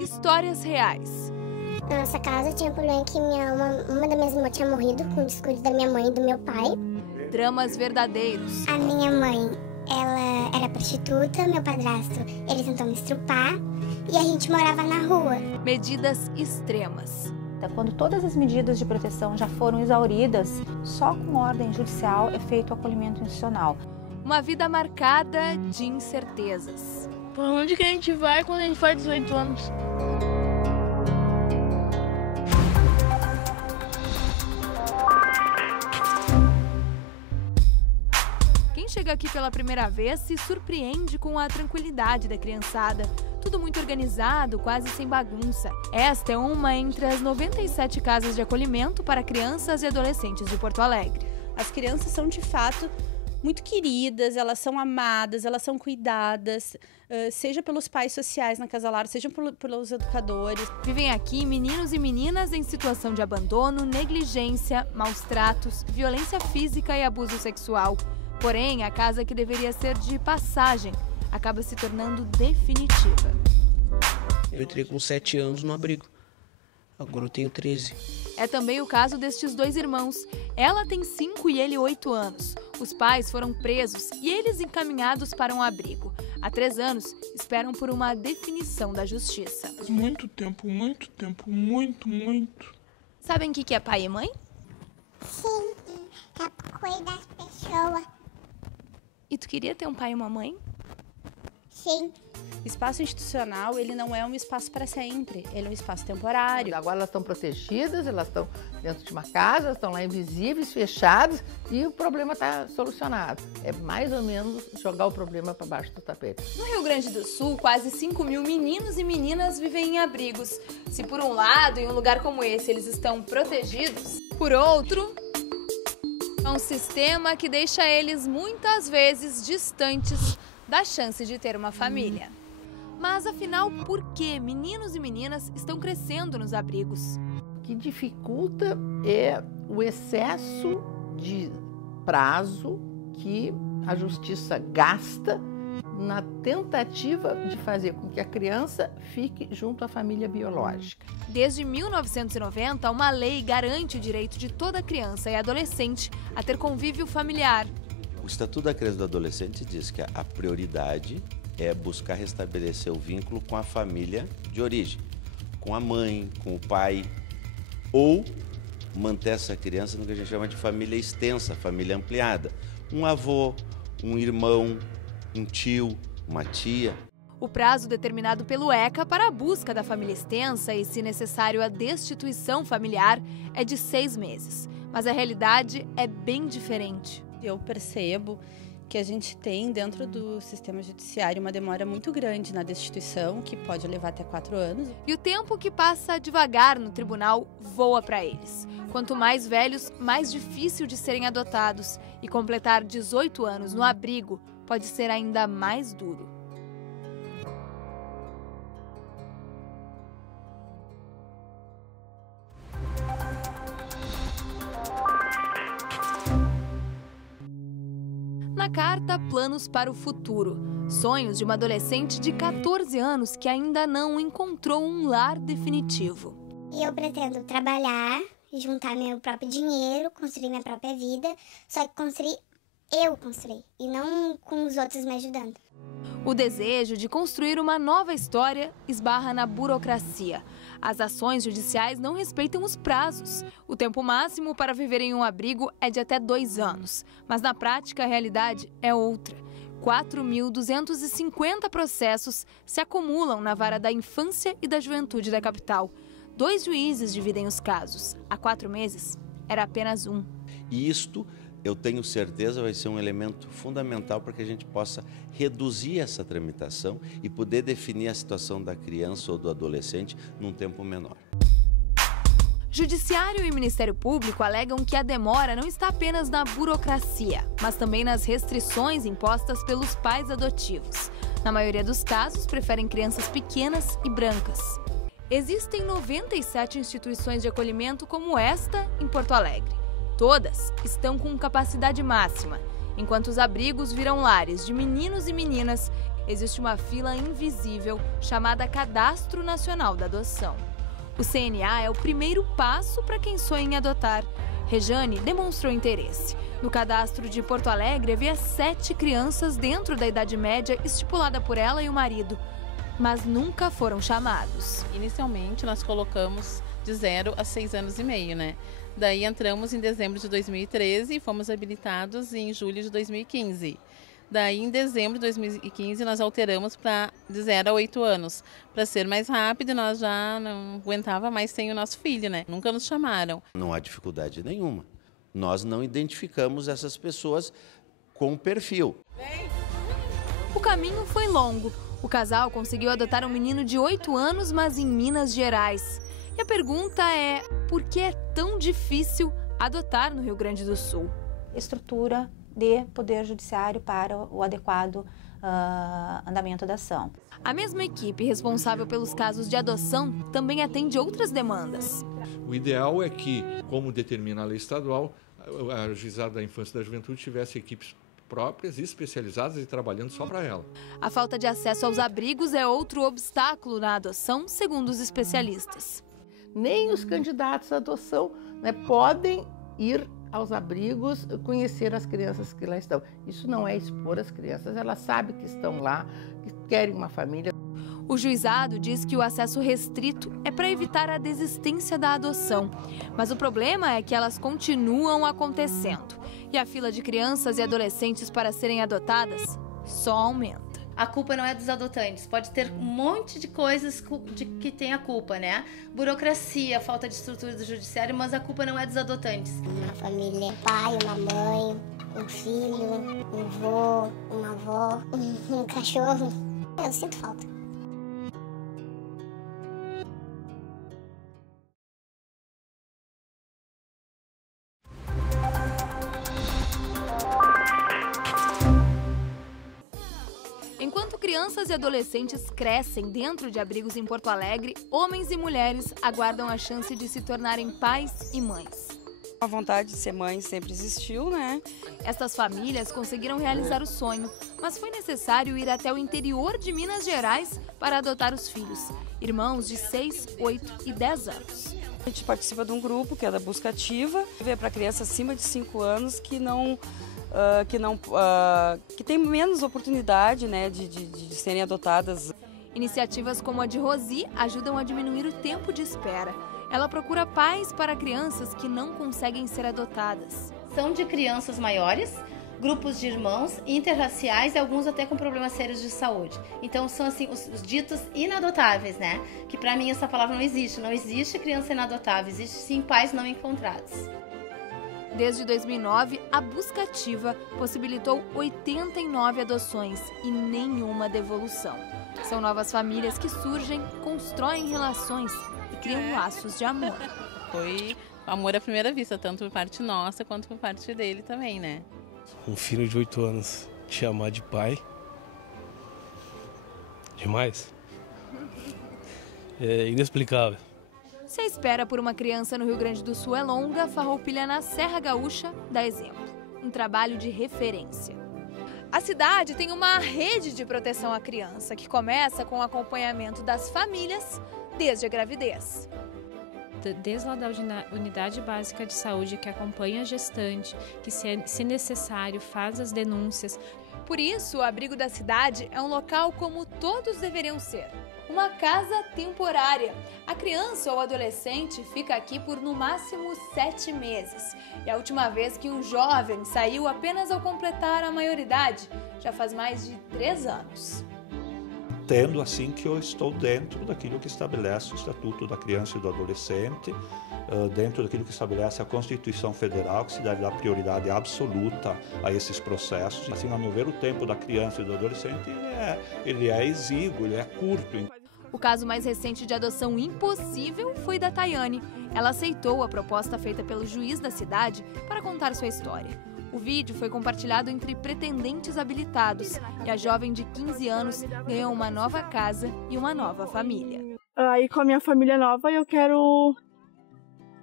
Histórias reais. Na nossa casa tinha um problema que uma das minhas irmãs tinha morrido com o descuido da minha mãe e do meu pai. Dramas verdadeiros. A minha mãe, ela era prostituta, meu padrasto, ele tentou me estrupar e a gente morava na rua. Medidas extremas. Quando todas as medidas de proteção já foram exauridas, só com ordem judicial é feito o acolhimento institucional. Uma vida marcada de incertezas. Por onde que a gente vai quando a gente faz 18 anos? Quem chega aqui pela primeira vez se surpreende com a tranquilidade da criançada. Tudo muito organizado, quase sem bagunça. Esta é uma entre as 97 casas de acolhimento para crianças e adolescentes de Porto Alegre. As crianças são, de fato, muito queridas, elas são amadas, elas são cuidadas, seja pelos pais sociais na Casa Lar, seja pelos educadores. Vivem aqui meninos e meninas em situação de abandono, negligência, maus tratos, violência física e abuso sexual. Porém, a casa que deveria ser de passagem acaba se tornando definitiva. Eu entrei com 7 anos no abrigo, agora eu tenho 13. É também o caso destes dois irmãos. Ela tem 5 e ele 8 anos. Os pais foram presos e eles encaminhados para um abrigo. Há 3 anos, esperam por uma definição da justiça. Muito tempo. Sabem o que é pai e mãe? Sim, pra cuidar das pessoas. E tu queria ter um pai e uma mãe? Sim. O espaço institucional, ele não é um espaço para sempre, ele é um espaço temporário. Agora elas estão protegidas, elas estão dentro de uma casa, elas estão lá invisíveis, fechadas, e o problema está solucionado. É mais ou menos jogar o problema para baixo do tapete. No Rio Grande do Sul, quase 5 mil meninos e meninas vivem em abrigos. Se por um lado, em um lugar como esse, eles estão protegidos, por outro, é um sistema que deixa eles muitas vezes distantes da chance de ter uma família. Mas afinal, por que meninos e meninas estão crescendo nos abrigos? O que dificulta é o excesso de prazo que a justiça gasta na tentativa de fazer com que a criança fique junto à família biológica. Desde 1990, uma lei garante o direito de toda criança e adolescente a ter convívio familiar. O Estatuto da Criança e do Adolescente diz que a prioridade é buscar restabelecer o vínculo com a família de origem, com a mãe, com o pai, ou manter essa criança no que a gente chama de família extensa, família ampliada. Um avô, um irmão, um tio, uma tia. O prazo determinado pelo ECA para a busca da família extensa e, se necessário, a destituição familiar é de 6 meses. Mas a realidade é bem diferente. Eu percebo que a gente tem dentro do sistema judiciário uma demora muito grande na destituição, que pode levar até 4 anos. E o tempo que passa devagar no tribunal voa para eles. Quanto mais velhos, mais difícil de serem adotados. E completar 18 anos no abrigo pode ser ainda mais duro. Na carta, planos para o futuro. Sonhos de uma adolescente de 14 anos que ainda não encontrou um lar definitivo. E eu pretendo trabalhar, juntar meu próprio dinheiro, construir minha própria vida, só que construir e não com os outros me ajudando. O desejo de construir uma nova história esbarra na burocracia. As ações judiciais não respeitam os prazos. O tempo máximo para viver em um abrigo é de até 2 anos. Mas na prática a realidade é outra. 4.250 processos se acumulam na vara da infância e da juventude da capital. 2 juízes dividem os casos. Há 4 meses era apenas um. E isto, eu tenho certeza, vai ser um elemento fundamental para que a gente possa reduzir essa tramitação e poder definir a situação da criança ou do adolescente num tempo menor. Judiciário e Ministério Público alegam que a demora não está apenas na burocracia, mas também nas restrições impostas pelos pais adotivos. Na maioria dos casos, preferem crianças pequenas e brancas. Existem 97 instituições de acolhimento como esta em Porto Alegre. Todas estão com capacidade máxima, enquanto os abrigos viram lares de meninos e meninas existe uma fila invisível chamada Cadastro Nacional da Adoção. O CNA é o primeiro passo para quem sonha em adotar. Rejane demonstrou interesse. No cadastro de Porto Alegre havia 7 crianças dentro da idade média estipulada por ela e o marido, mas nunca foram chamados. Inicialmente nós colocamos de 0 a 6 anos e meio, né? Daí entramos em dezembro de 2013 e fomos habilitados em julho de 2015. Daí, em dezembro de 2015, nós alteramos para de 0 a 8 anos. Para ser mais rápido, nós já não aguentava mais sem o nosso filho, né? Nunca nos chamaram. Não há dificuldade nenhuma. Nós não identificamos essas pessoas com perfil. O caminho foi longo. O casal conseguiu adotar um menino de 8 anos, mas em Minas Gerais. E a pergunta é, por que é tão difícil adotar no Rio Grande do Sul? Estrutura de poder judiciário para o adequado andamento da ação. A mesma equipe responsável pelos casos de adoção também atende outras demandas. O ideal é que, como determina a lei estadual, a Juizada da Infância e da Juventude tivesse equipes próprias e especializadas e trabalhando só para ela. A falta de acesso aos abrigos é outro obstáculo na adoção, segundo os especialistas. Nem os candidatos à adoção, né, podem ir aos abrigos, conhecer as crianças que lá estão. Isso não é expor as crianças, elas sabem que estão lá, que querem uma família. O juizado diz que o acesso restrito é para evitar a desistência da adoção. Mas o problema é que elas continuam acontecendo. E a fila de crianças e adolescentes para serem adotadas só aumenta. A culpa não é dos adotantes, pode ter um monte de coisas que tem a culpa, né? Burocracia, falta de estrutura do judiciário, mas a culpa não é dos adotantes. Uma família, pai, uma mãe, um filho, um avô, uma avó, um cachorro. Eu sinto falta. Enquanto crianças e adolescentes crescem dentro de abrigos em Porto Alegre, homens e mulheres aguardam a chance de se tornarem pais e mães. A vontade de ser mãe sempre existiu, né? Estas famílias conseguiram realizar o sonho, mas foi necessário ir até o interior de Minas Gerais para adotar os filhos, irmãos de 6, 8 e 10 anos. A gente participa de um grupo que é da Busca Ativa, que é para crianças acima de 5 anos que tem menos oportunidade, né, de serem adotadas. Iniciativas como a de Rosi ajudam a diminuir o tempo de espera. Ela procura pais para crianças que não conseguem ser adotadas. São de crianças maiores, grupos de irmãos, interraciais e alguns até com problemas sérios de saúde. Então são assim os ditos inadotáveis, né? Que para mim essa palavra não existe. Não existe criança inadotável, existe sim pais não encontrados. Desde 2009, a Busca Ativa possibilitou 89 adoções e nenhuma devolução. São novas famílias que surgem, constroem relações e criam laços de amor. Foi amor à primeira vista, tanto por parte nossa quanto por parte dele também, né? Um filho de 8 anos te chamar de pai, demais, é inexplicável. Se a espera por uma criança no Rio Grande do Sul é longa, Farroupilha na Serra Gaúcha dá exemplo. Um trabalho de referência. A cidade tem uma rede de proteção à criança, que começa com o acompanhamento das famílias desde a gravidez. Desde lá da unidade básica de saúde que acompanha a gestante, que se necessário faz as denúncias. Por isso, o abrigo da cidade é um local como todos deveriam ser. Uma casa temporária. A criança ou adolescente fica aqui por no máximo 7 meses. E a última vez que um jovem saiu apenas ao completar a maioridade, já faz mais de 3 anos. Tendo assim que eu estou dentro daquilo que estabelece o Estatuto da Criança e do Adolescente, dentro daquilo que estabelece a Constituição Federal, que se deve dar prioridade absoluta a esses processos. Assim, a meu ver, o tempo da criança e do adolescente ele é exíguo, ele é curto. O caso mais recente de adoção impossível foi da Tayane. Ela aceitou a proposta feita pelo juiz da cidade para contar sua história. O vídeo foi compartilhado entre pretendentes habilitados e a jovem de 15 anos ganhou uma nova casa e uma nova família. Aí com a minha família nova eu quero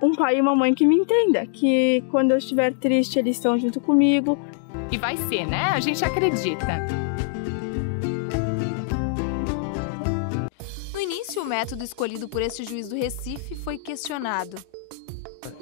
um pai e uma mãe que me entenda, que quando eu estiver triste eles estão junto comigo. E vai ser, né? A gente acredita. método escolhido por este juiz do Recife foi questionado.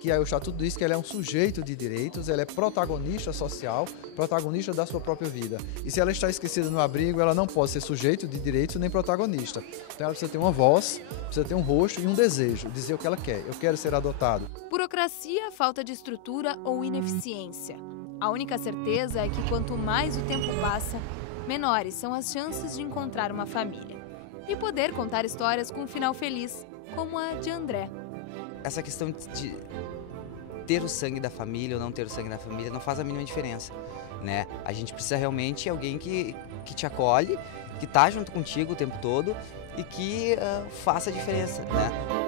Que aí o Estatuto diz que ela é um sujeito de direitos, ela é protagonista social, protagonista da sua própria vida. E se ela está esquecida no abrigo, ela não pode ser sujeito de direitos nem protagonista. Então ela precisa ter uma voz, precisa ter um rosto e um desejo, dizer o que ela quer. Eu quero ser adotado. Burocracia, falta de estrutura ou ineficiência. A única certeza é que quanto mais o tempo passa, menores são as chances de encontrar uma família. E poder contar histórias com um final feliz, como a de André. Essa questão de ter o sangue da família ou não ter o sangue da família não faz a mínima diferença, né? A gente precisa realmente de alguém que te acolhe, que está junto contigo o tempo todo e que faça a diferença, né?